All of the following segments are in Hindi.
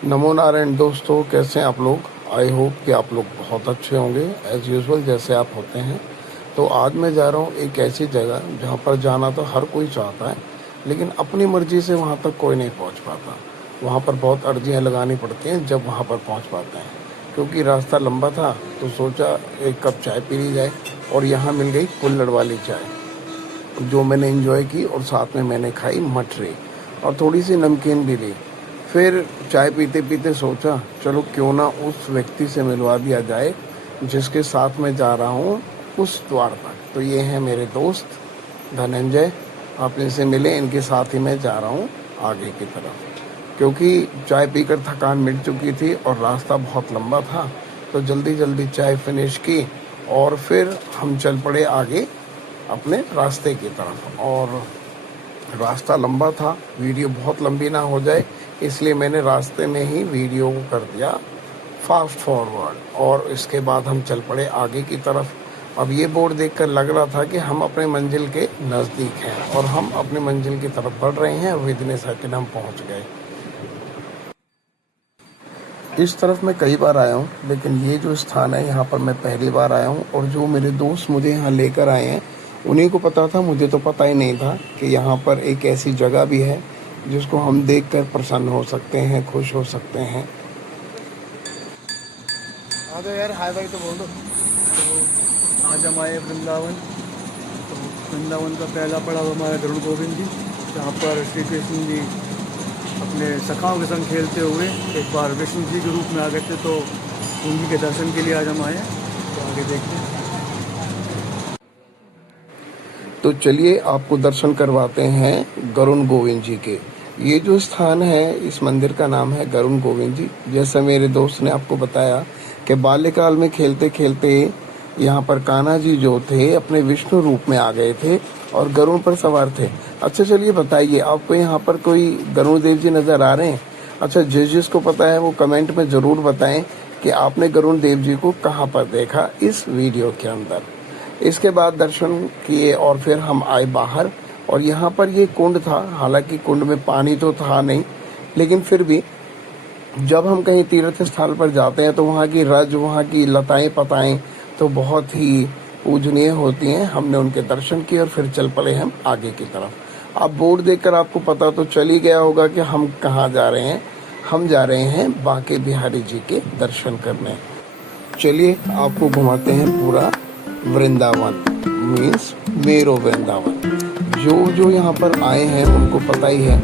नमो नारायण दोस्तों, कैसे हैं आप लोग। आई होप कि आप लोग बहुत अच्छे होंगे एज़ यूजुअल जैसे आप होते हैं। तो आज मैं जा रहा हूँ एक ऐसी जगह जहाँ पर जाना तो हर कोई चाहता है, लेकिन अपनी मर्ज़ी से वहाँ तक कोई नहीं पहुँच पाता। वहाँ पर बहुत अर्जियाँ लगानी पड़ती हैं जब वहाँ पर पहुँच पाते हैं। क्योंकि रास्ता लंबा था तो सोचा एक कप चाय पी ली जाए, और यहाँ मिल गई कुल्हड़ वाली चाय जो मैंने एंजॉय की, और साथ में मैंने खाई मठरी और थोड़ी सी नमकीन भी ली। फिर चाय पीते पीते सोचा चलो क्यों ना उस व्यक्ति से मिलवा दिया जाए जिसके साथ मैं जा रहा हूँ उस द्वार तक। तो ये हैं मेरे दोस्त धनंजय, आप इनसे मिले, इनके साथ ही मैं जा रहा हूँ आगे की तरफ। क्योंकि चाय पीकर थकान मिट चुकी थी और रास्ता बहुत लंबा था, तो जल्दी जल्दी चाय फिनिश की और फिर हम चल पड़े आगे अपने रास्ते की तरफ। और रास्ता लंबा था, वीडियो बहुत लंबी ना हो जाए इसलिए मैंने रास्ते में ही वीडियो को कर दिया फास्ट फॉरवर्ड, और इसके बाद हम चल पड़े आगे की तरफ। अब ये बोर्ड देखकर लग रहा था कि हम अपने मंजिल के नज़दीक हैं और हम अपनी मंजिल की तरफ बढ़ रहे हैं। विदिन ए सेकंड हम पहुंच गए। इस तरफ मैं कई बार आया हूँ, लेकिन ये जो स्थान है यहाँ पर मैं पहली बार आया हूँ। और जो मेरे दोस्त मुझे यहाँ लेकर आए हैं उन्हीं को पता था, मुझे तो पता ही नहीं था कि यहाँ पर एक ऐसी जगह भी है जिसको हम देखकर प्रसन्न हो सकते हैं, खुश हो सकते हैं। हाँ तो यार हाय भाई तो बोल दो। तो आज हम आए वृंदावन। तो वृंदावन का पहला पड़ाव हमारा गरुड़ गोविंद जी, जहाँ पर श्री कृष्ण जी अपने सखाओं के संग खेलते हुए एक बार विष्णु जी के रूप में आ गए थे। तो उन्हीं के दर्शन के लिए आज हम आए हैं। तो आगे देखते हैं। तो चलिए आपको दर्शन करवाते हैं गरुड़ गोविंद जी के। ये जो स्थान है, इस मंदिर का नाम है गरुड़ गोविंद जी। जैसा मेरे दोस्त ने आपको बताया कि बाल्यकाल में खेलते खेलते यहाँ पर कान्हा जी जो थे अपने विष्णु रूप में आ गए थे और गरुड़ पर सवार थे। अच्छा चलिए बताइए, आपको यहाँ पर कोई गरुड़ देव जी नजर आ रहे हैं? अच्छा, जिसको पता है वो कमेंट में जरूर बताएं कि आपने गरुड़ देव जी को कहाँ पर देखा इस वीडियो के अंदर। इसके बाद दर्शन किए और फिर हम आए बाहर, और यहाँ पर ये कुंड था। हालांकि कुंड में पानी तो था नहीं, लेकिन फिर भी जब हम कहीं तीर्थ स्थल पर जाते हैं तो वहाँ की रज, वहाँ की लताएं पताएं तो बहुत ही पूजनीय होती हैं। हमने उनके दर्शन किए और फिर चल पड़े हम आगे की तरफ। अब बोर्ड देखकर आपको पता तो चल ही गया होगा कि हम कहाँ जा रहे हैं। हम जा रहे हैं बांके बिहारी जी के दर्शन करने। चलिए आपको घुमाते हैं पूरा वृंदावन, मीन्स मेरो वृंदावन। जो यहाँ पर आए हैं उनको पता ही है,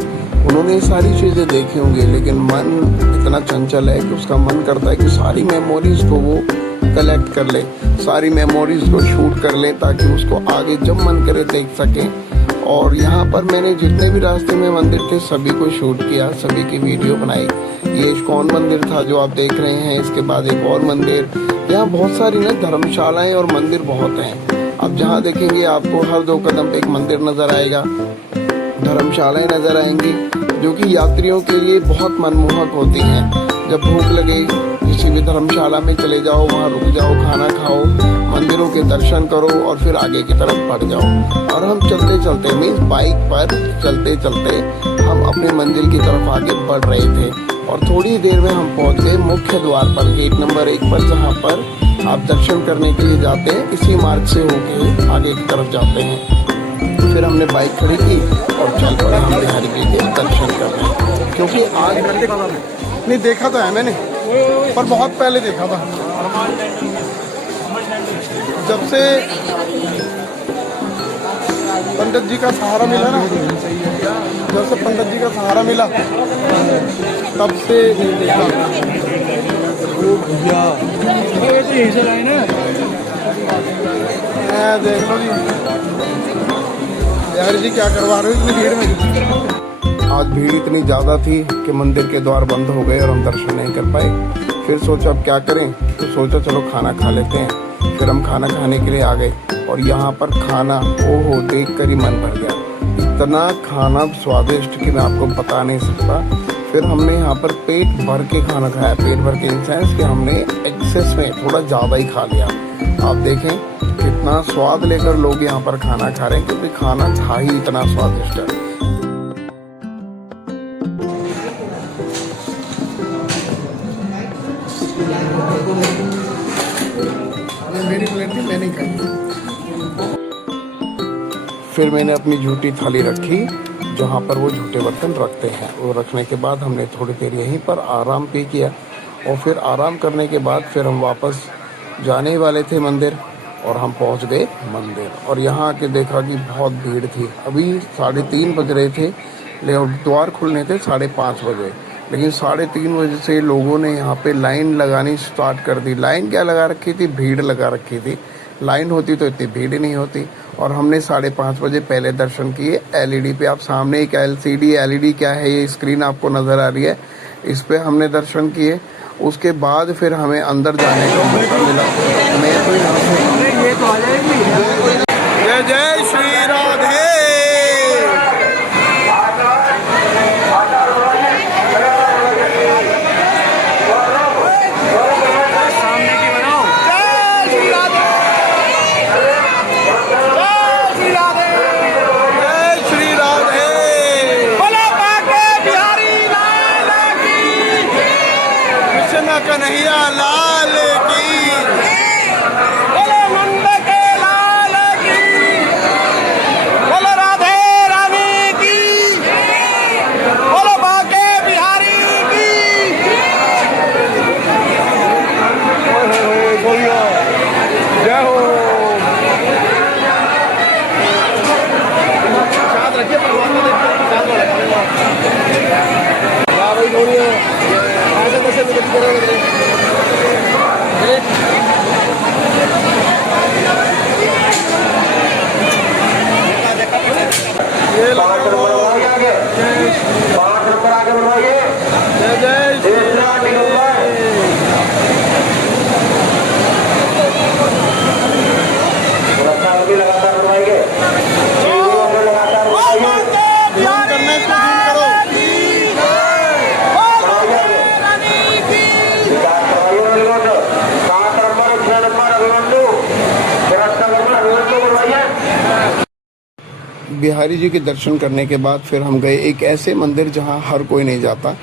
उन्होंने सारी चीज़ें देखी होंगी, लेकिन मन इतना चंचल है कि उसका मन करता है कि सारी मेमोरीज को वो कलेक्ट कर ले, सारी मेमोरीज को शूट कर ले, ताकि उसको आगे जब मन करे देख सकें। और यहाँ पर मैंने जितने भी रास्ते में मंदिर थे सभी को शूट किया, सभी की वीडियो बनाई। ये इस्कॉन मंदिर था जो आप देख रहे हैं, इसके बाद एक और मंदिर। यहाँ बहुत सारी ना धर्मशालाएं और मंदिर बहुत हैं। अब जहाँ देखेंगे आपको हर 2 कदम पे एक मंदिर नजर आएगा, धर्मशालाएं नजर आएंगी जो कि यात्रियों के लिए बहुत मनमोहक होती हैं। जब भूख लगे किसी भी धर्मशाला में चले जाओ, वहाँ रुक जाओ, खाना खाओ, मंदिरों के दर्शन करो और फिर आगे की तरफ बढ़ जाओ। और हम चलते चलते मीन्स बाइक पर चलते चलते हम अपनी मंजिल की तरफ आगे बढ़ रहे थे। और थोड़ी देर में हम पहुँच गए मुख्य द्वार पर, गेट नंबर 1 पर, जहाँ पर आप दर्शन करने के लिए जाते हैं। इसी मार्ग से होके आगे की तरफ जाते हैं। फिर हमने बाइक खड़ी की और चल पड़े हम बिहारी जी के दर्शन करने। क्योंकि आज नहीं देखा तो है मैंने, पर बहुत पहले देखा था, जब से पंडित जी का सहारा मिला ना, जब से पंडित जी का सहारा मिला तब से नहीं देखा। देख लो जी बिहारी जी क्या करवा रहे हो इतनी भीड़ में। आज भीड़ इतनी ज़्यादा थी कि मंदिर के द्वार बंद हो गए और हम दर्शन नहीं कर पाए। फिर सोचा अब क्या करें, तो सोचा चलो खाना खा लेते हैं। फिर हम खाना खाने के लिए आ गए, और यहाँ पर खाना ओहो देख कर ही मन भर गया। इतना खाना स्वादिष्ट कि मैं आपको बता नहीं सकता। फिर हमने यहाँ पर पेट भर के खाना खाया, पेट भर के इन सेंस कि हमने एक्सेस में थोड़ा ज़्यादा ही खा लिया। आप देखें कितना स्वाद लेकर लोग यहाँ पर खाना खा रहे हैं, क्योंकि खाना था ही इतना स्वादिष्ट है। फिर मैंने अपनी झूठी थाली रखी जहाँ पर वो झूठे बर्तन रखते हैं। वो रखने के बाद हमने थोड़ी देर यहीं पर आराम भी किया और फिर आराम करने के बाद फिर हम वापस जाने ही वाले थे मंदिर और हम पहुँच गए मंदिर। और यहाँ आके देखा कि बहुत भीड़ थी। अभी 3:30 बज रहे थे लेकिन द्वार खुलने थे 5:30 बजे, लेकिन 3:30 बजे से लोगों ने यहाँ पे लाइन लगानी स्टार्ट कर दी। लाइन क्या लगा रखी थी, भीड़ लगा रखी थी। लाइन होती तो इतनी भीड़ नहीं होती। और हमने 5:30 बजे पहले दर्शन किए एलईडी पे। आप सामने एक एलसीडी एलईडी क्या है ये स्क्रीन आपको नज़र आ रही है, इस पे हमने दर्शन किए। उसके बाद फिर हमें अंदर जाने का मौका मिला। मैं तो यहाँ से जय जय श्री राधे। कन्हैया लाल की, बोलो नंद के लाल की, बोलो राधे रानी की, बोलो बाके बिहारी की। बोलिए जय हो। साथ रखिए भाई बोलिए ये बिहारी जी के दर्शन करने के बाद फिर हम गए एक ऐसे मंदिर जहां हर कोई नहीं जाता,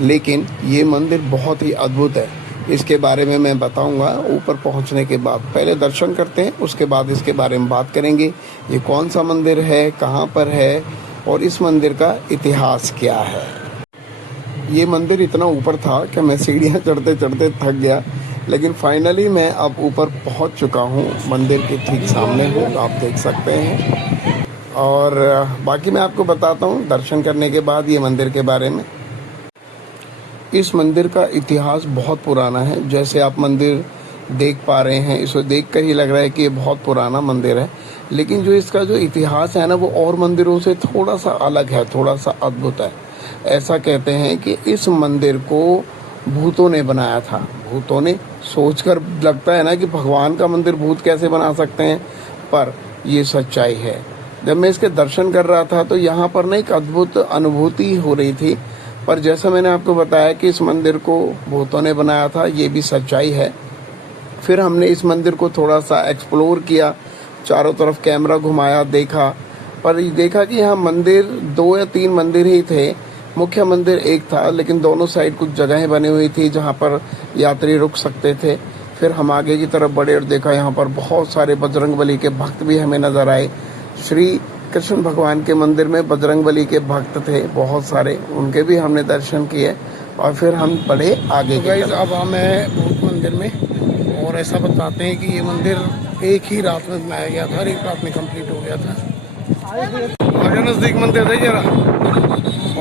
लेकिन ये मंदिर बहुत ही अद्भुत है। इसके बारे में मैं बताऊंगा ऊपर पहुंचने के बाद। पहले दर्शन करते हैं, उसके बाद इसके बारे में बात करेंगे। ये कौन सा मंदिर है, कहां पर है और इस मंदिर का इतिहास क्या है। ये मंदिर इतना ऊपर था कि मैं सीढ़ियाँ चढ़ते चढ़ते थक गया, लेकिन फाइनली मैं अब ऊपर पहुंच चुका हूं। मंदिर के ठीक सामने हूं, आप देख सकते हैं। और बाकी मैं आपको बताता हूँ दर्शन करने के बाद ये मंदिर के बारे में। इस मंदिर का इतिहास बहुत पुराना है। जैसे आप मंदिर देख पा रहे हैं, इसको देखकर ही लग रहा है कि ये बहुत पुराना मंदिर है, लेकिन जो इसका जो इतिहास है ना वो और मंदिरों से थोड़ा सा अलग है, थोड़ा सा अद्भुत है। ऐसा कहते हैं कि इस मंदिर को भूतों ने बनाया था। भूतों ने, सोचकर लगता है ना कि भगवान का मंदिर भूत कैसे बना सकते हैं, पर ये सच्चाई है। जब मैं इसके दर्शन कर रहा था तो यहाँ पर ना एक अद्भुत अनुभूति हो रही थी। पर जैसा मैंने आपको बताया कि इस मंदिर को भूतों ने बनाया था, ये भी सच्चाई है। फिर हमने इस मंदिर को थोड़ा सा एक्सप्लोर किया, चारों तरफ कैमरा घुमाया, देखा। पर देखा कि यहाँ मंदिर 2 या 3 मंदिर ही थे। मुख्य मंदिर एक था, लेकिन दोनों साइड कुछ जगहें बनी हुई थी जहाँ पर यात्री रुक सकते थे। फिर हम आगे की तरफ बढ़े और देखा यहाँ पर बहुत सारे बजरंगबली के भक्त भी हमें नजर आए। श्री कृष्ण भगवान के मंदिर में बजरंगबली के भक्त थे बहुत सारे, उनके भी हमने दर्शन किए। और फिर हम बढ़े आगे की तरफ। अब हम हैं भूत मंदिर में, और ऐसा बताते हैं कि ये मंदिर एक ही रात में बनाया गया था, एक रात में कंप्लीट हो गया था। आगे नजदीक मंदिर है जरा,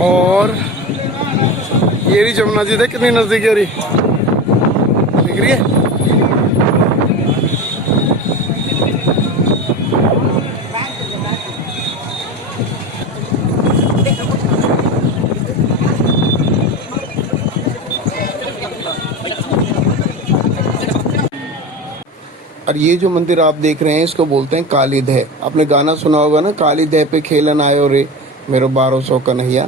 और ये रही जमुना जी, देख कितनी नजदीक है, दिख रही है। और ये जो मंदिर आप देख रहे हैं इसको बोलते हैं काली दह। आपने गाना सुना होगा ना, काली दह पे खेलन आयो रे मेरो 1200 कन्हैया।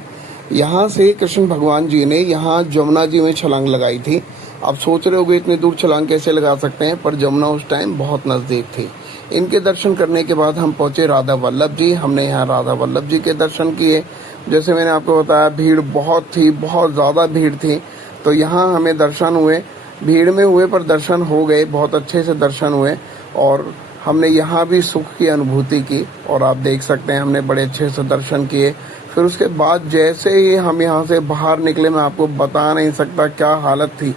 यहाँ से कृष्ण भगवान जी ने यहाँ जमुना जी में छलांग लगाई थी। आप सोच रहे होगे इतनी दूर छलांग कैसे लगा सकते हैं, पर जमुना उस टाइम बहुत नज़दीक थी। इनके दर्शन करने के बाद हम पहुँचे राधा वल्लभ जी। हमने यहाँ राधा वल्लभ जी के दर्शन किए। जैसे मैंने आपको बताया भीड़ बहुत थी, बहुत ज़्यादा भीड़ थी, तो यहाँ हमें दर्शन हुए। भीड़ में हुए पर दर्शन हो गए, बहुत अच्छे से दर्शन हुए। और हमने यहाँ भी सुख की अनुभूति की और आप देख सकते हैं हमने बड़े अच्छे से दर्शन किए। फिर उसके बाद जैसे ही हम यहाँ से बाहर निकले, मैं आपको बता नहीं सकता क्या हालत थी।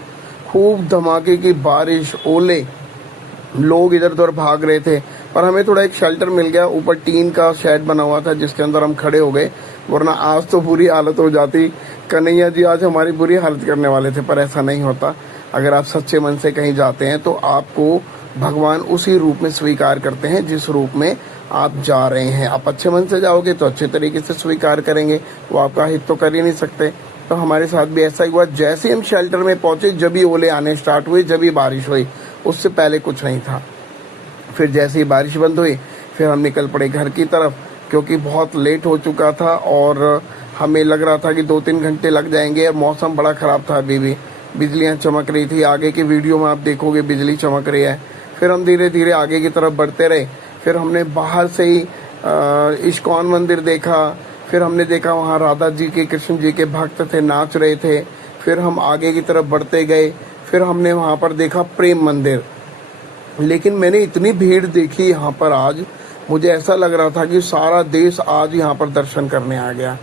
खूब धमाके की बारिश, ओले, लोग इधर उधर भाग रहे थे, पर हमें थोड़ा एक शेल्टर मिल गया। ऊपर टीन का शेड बना हुआ था जिसके अंदर हम खड़े हो गए, वरना आज तो बुरी हालत हो जाती। कन्हैया जी आज हमारी बुरी हालत करने वाले थे, पर ऐसा नहीं होता। अगर आप सच्चे मन से कहीं जाते हैं तो आपको भगवान उसी रूप में स्वीकार करते हैं जिस रूप में आप जा रहे हैं। आप अच्छे मन से जाओगे तो अच्छे तरीके से स्वीकार करेंगे, वो आपका हित तो कर ही नहीं सकते। तो हमारे साथ भी ऐसा ही हुआ। जैसे हम शेल्टर में पहुंचे, जब भी ओले आने स्टार्ट हुए, जब भी बारिश हुई, उससे पहले कुछ नहीं था। फिर जैसे ही बारिश बंद हुई, फिर हम निकल पड़े घर की तरफ, क्योंकि बहुत लेट हो चुका था और हमें लग रहा था कि 2-3 घंटे लग जाएंगे। और मौसम बड़ा ख़राब था, अभी भी बिजलियाँ चमक रही थी। आगे की वीडियो में आप देखोगे बिजली चमक रही है। फिर हम धीरे धीरे आगे की तरफ बढ़ते रहे। फिर हमने बाहर से ही इस्कॉन मंदिर देखा। फिर हमने देखा वहाँ राधा जी के, कृष्ण जी के भक्त थे, नाच रहे थे। फिर हम आगे की तरफ बढ़ते गए। फिर हमने वहाँ पर देखा प्रेम मंदिर। लेकिन मैंने इतनी भीड़ देखी यहाँ पर आज, मुझे ऐसा लग रहा था कि सारा देश आज यहाँ पर दर्शन करने आ गया,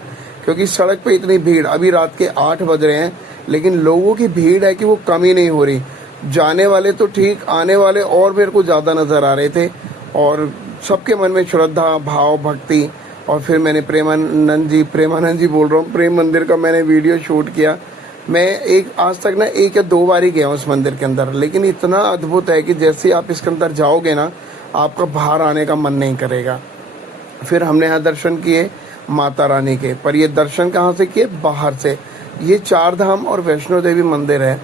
क्योंकि सड़क पे इतनी भीड़। अभी रात के 8 बज रहे हैं, लेकिन लोगों की भीड़ है कि वो कम ही नहीं हो रही। जाने वाले तो ठीक, आने वाले और मेरे को ज़्यादा नज़र आ रहे थे। और सबके मन में श्रद्धा, भाव, भक्ति। और फिर मैंने प्रेमानंद जी बोल रहा हूँ, प्रेम मंदिर का मैंने वीडियो शूट किया। मैं आज तक ना 1 या 2 बार ही गया हूँ उस मंदिर के अंदर, लेकिन इतना अद्भुत है कि जैसे आप इसके अंदर जाओगे ना, आपका बाहर आने का मन नहीं करेगा। फिर हमने यहाँ दर्शन किए माता रानी के, पर ये दर्शन कहाँ से किए? बाहर से। ये 4 धाम और वैष्णो देवी मंदिर है।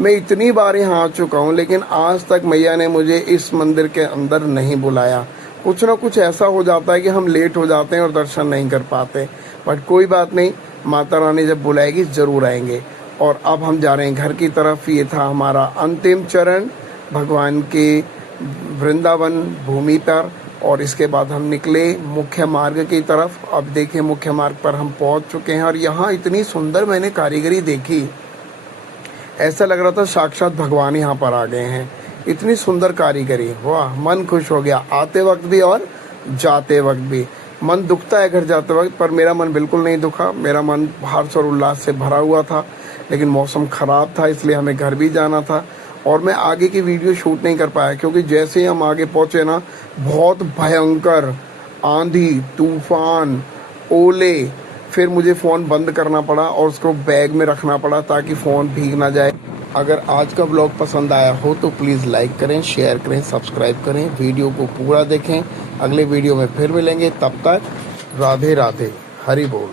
मैं इतनी बार यहाँ आ चुका हूँ, लेकिन आज तक मैया ने मुझे इस मंदिर के अंदर नहीं बुलाया। कुछ ना कुछ ऐसा हो जाता है कि हम लेट हो जाते हैं और दर्शन नहीं कर पाते, बट कोई बात नहीं, माता रानी जब बुलाएगी ज़रूर आएंगे। और अब हम जा रहे हैं घर की तरफ। ये था हमारा अंतिम चरण भगवान के वृंदावन भूमि पर, और इसके बाद हम निकले मुख्य मार्ग की तरफ। अब देखिए मुख्य मार्ग पर हम पहुंच चुके हैं, और यहाँ इतनी सुंदर मैंने कारीगरी देखी, ऐसा लग रहा था साक्षात भगवान यहाँ पर आ गए हैं। इतनी सुंदर कारीगरी, वाह, मन खुश हो गया। आते वक्त भी और जाते वक्त भी। मन दुखता है घर जाते वक्त, पर मेरा मन बिल्कुल नहीं दुखा। मेरा मन हर्ष और उल्लास से भरा हुआ था। लेकिन मौसम ख़राब था, इसलिए हमें घर भी जाना था, और मैं आगे की वीडियो शूट नहीं कर पाया, क्योंकि जैसे ही हम आगे पहुँचे ना, बहुत भयंकर आंधी, तूफान, ओले। फिर मुझे फ़ोन बंद करना पड़ा और उसको बैग में रखना पड़ा ताकि फ़ोन भीग ना जाए। अगर आज का ब्लॉग पसंद आया हो तो प्लीज़ लाइक करें, शेयर करें, सब्सक्राइब करें, वीडियो को पूरा देखें। अगले वीडियो में फिर मिलेंगे, तब तक राधे राधे, हरि बोल।